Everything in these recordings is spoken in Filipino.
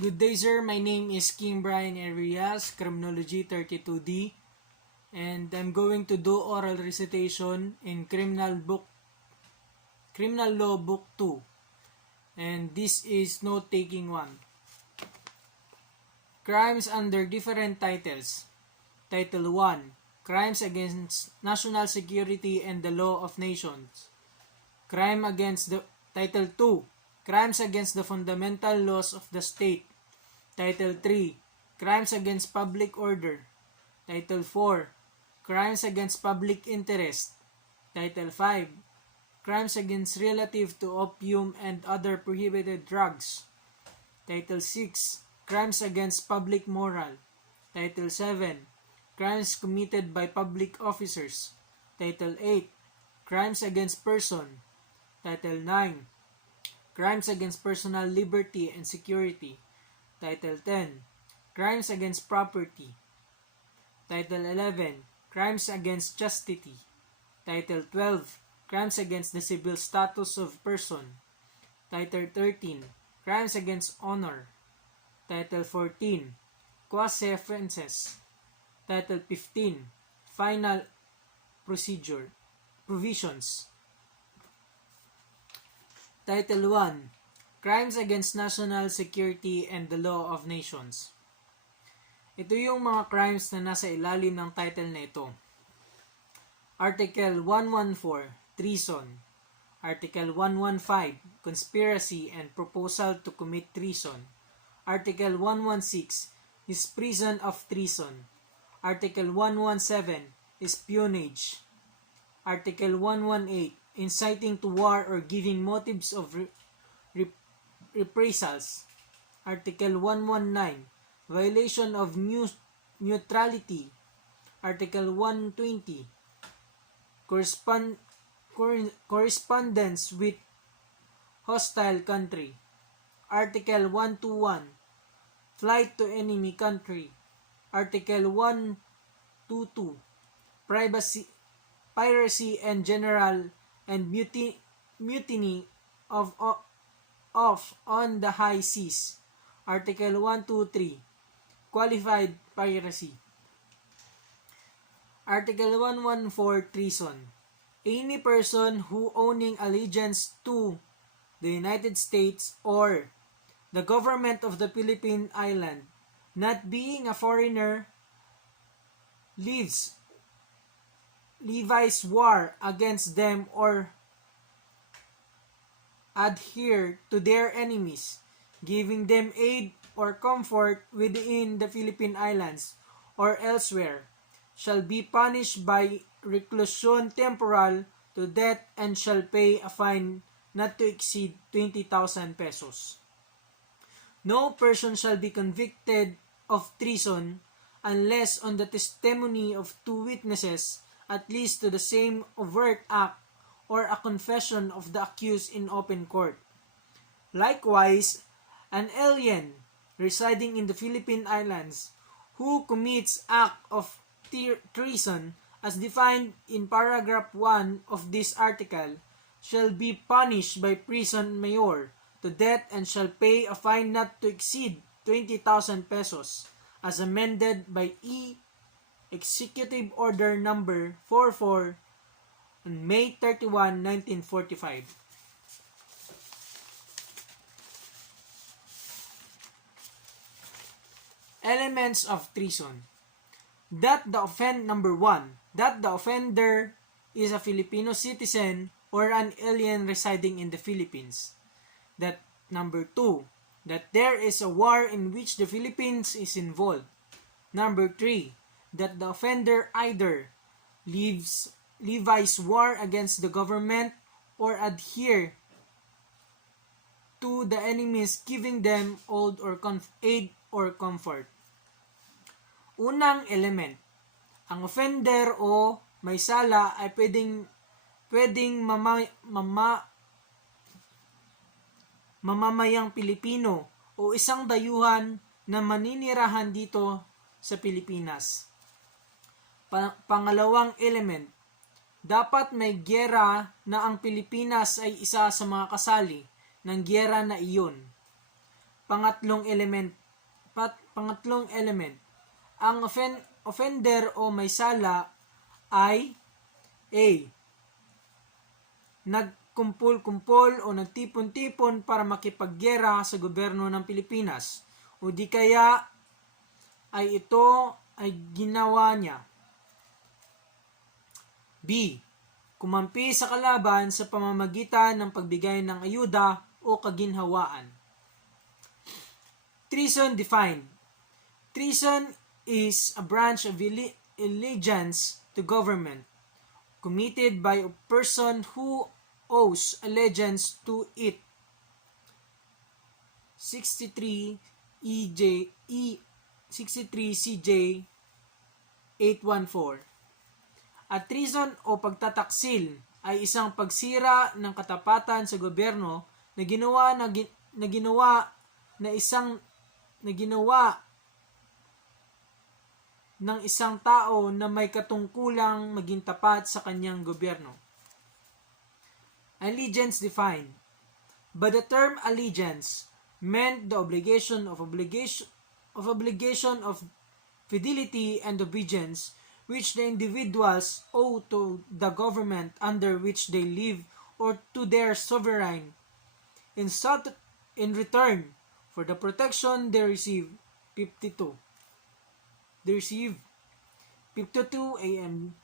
Good day, sir. My name is King Brian Arias, Criminology 32D, and I'm going to do oral recitation in Criminal Law Book 2, and this is note-taking 1. Crimes under different titles. Title 1, Crimes against National Security and the Law of Nations. Title 2, Crimes against the Fundamental Laws of the State. Title 3, Crimes against Public Order. Title 4, Crimes against Public Interest. Title 5, Crimes against relative to opium and other prohibited drugs. Title 6, Crimes against Public Moral. Title 7, Crimes committed by public officers. Title 8, Crimes against Person. Title 9, Crimes against Personal Liberty and Security. Title 10, Crimes against Property. Title 11, Crimes against Chastity. Title 12, Crimes against the Civil Status of Person. Title 13, Crimes against Honor. Title 14, Quasi-offenses. Title 15, Final Provisions. Title 1, Crimes against National Security and the Law of Nations. Ito yung mga crimes na nasa ilalim ng title na ito. Article 114, Treason. Article 115, Conspiracy and Proposal to Commit Treason. Article 116, Misprision of Treason. Article 117, Espionage. Article 118, Inciting to War or Giving Motives of Reprisals. Article 119, Violation of Neutrality. Article 120, Correspondence with hostile country. Article 121, Flight to enemy country. Article 122, Piracy and general and mutiny of on the high seas. Article 123, Qualified piracy. Article 114, Treason. Any person who owning allegiance to the United States or the government of the Philippine Island, not being a foreigner, levies war against them or adhere to their enemies, giving them aid or comfort within the Philippine Islands or elsewhere, shall be punished by reclusion temporal to death and shall pay a fine not to exceed 20,000 pesos. No person shall be convicted of treason unless on the testimony of two witnesses, at least to the same overt act, or a confession of the accused in open court. Likewise, an alien residing in the Philippine Islands who commits act of treason as defined in paragraph 1 of this article shall be punished by prison mayor to death and shall pay a fine not to exceed 20,000 pesos as amended by Executive Order Number 44 on May 31, 1945. Elements of treason. Number 1, that the offender is a Filipino citizen or an alien residing in the Philippines. That number 2, that there is a war in which the Philippines is involved. Number 3, that the offender either levies war against the government or adhere to the enemies, giving them aid or comfort. Unang element, ang offender o may sala ay pwedeng mamamayang Pilipino o isang dayuhan na maninirahan dito sa Pilipinas. Pangalawang element, dapat may giyera na ang Pilipinas ay isa sa mga kasali ng giyera na iyon. Pangatlong element, ang offender o may sala ay A. Nagkumpul-kumpol o nagtipon-tipon para makipaggera sa gobyerno ng Pilipinas, o di kaya ay ito ay ginawa niya. B. Kumampi sa kalaban sa pamamagitan ng pagbigay ng ayuda o kaginhawaan. Treason defined. Treason is a branch of allegiance to government committed by a person who owes allegiance to it. 63 CJ 814. At treason o pagtataksil ay isang pagsira ng katapatan sa gobyerno na ginawa ng isang tao na may katungkulang maging tapat sa kanyang gobyerno. Allegiance defined. By the term allegiance meant the obligation of fidelity and obedience which the individuals owe to the government under which they live or to their sovereign in return for the protection they receive. 52 AM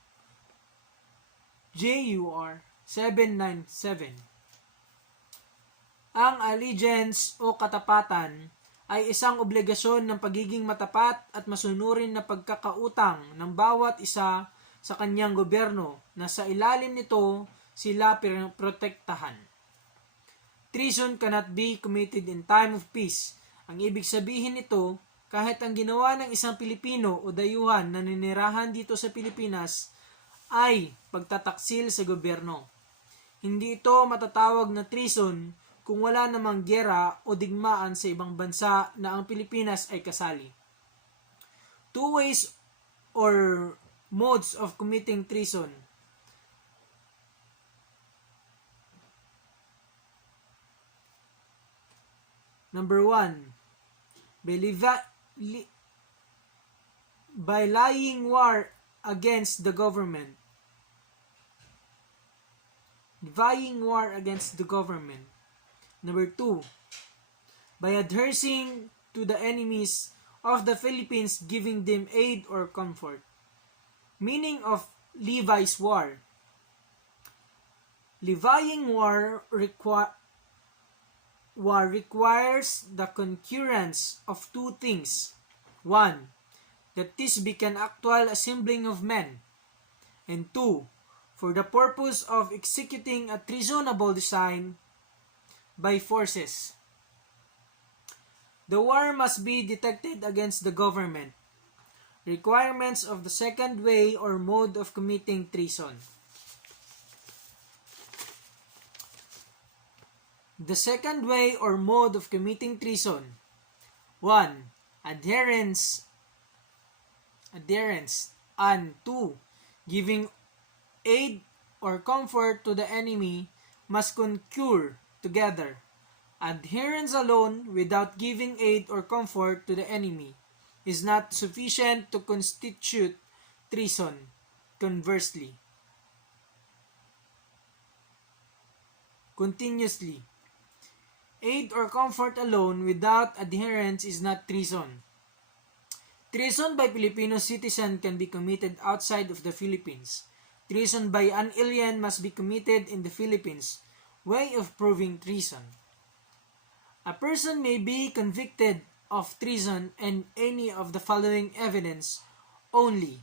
JUR 797. Ang allegiance o katapatan ay isang obligasyon ng pagiging matapat at masunurin na pagkakautang ng bawat isa sa kanyang gobyerno na sa ilalim nito sila protektahan. Treason cannot be committed in time of peace. Ang ibig sabihin nito, kahit ang ginawa ng isang Pilipino o dayuhan na ninirahan dito sa Pilipinas ay pagtataksil sa gobyerno, hindi ito matatawag na treason kung wala namang giyera o digmaan sa ibang bansa na ang Pilipinas ay kasali. Two ways or modes of committing treason. Number 1, by lying war against the government. Vying war against the government. Number 2, by adhering to the enemies of the Philippines, giving them aid or comfort. Meaning of Levi's war. Levying war requires the concurrence of two things. 1, that this be an actual assembling of men. And 2, for the purpose of executing a treasonable design by forces. The war must be detected against the government. Requirements of the second way or mode of committing treason. The second way or mode of committing treason. 1, adherence, and 2, giving aid or comfort to the enemy must concur together. Adherence alone without giving aid or comfort to the enemy is not sufficient to constitute treason. Conversely, continuously, aid or comfort alone without adherence is not treason. Treason by Filipino citizen can be committed outside of the Philippines. Treason by an alien must be committed in the Philippines. Way of proving treason. A person may be convicted of treason and any of the following evidence only: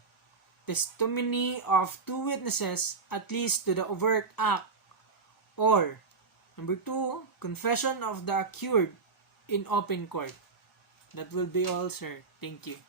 testimony of two witnesses at least to the overt act, or number 2, confession of the accused in open court. That will be all, sir. Thank you.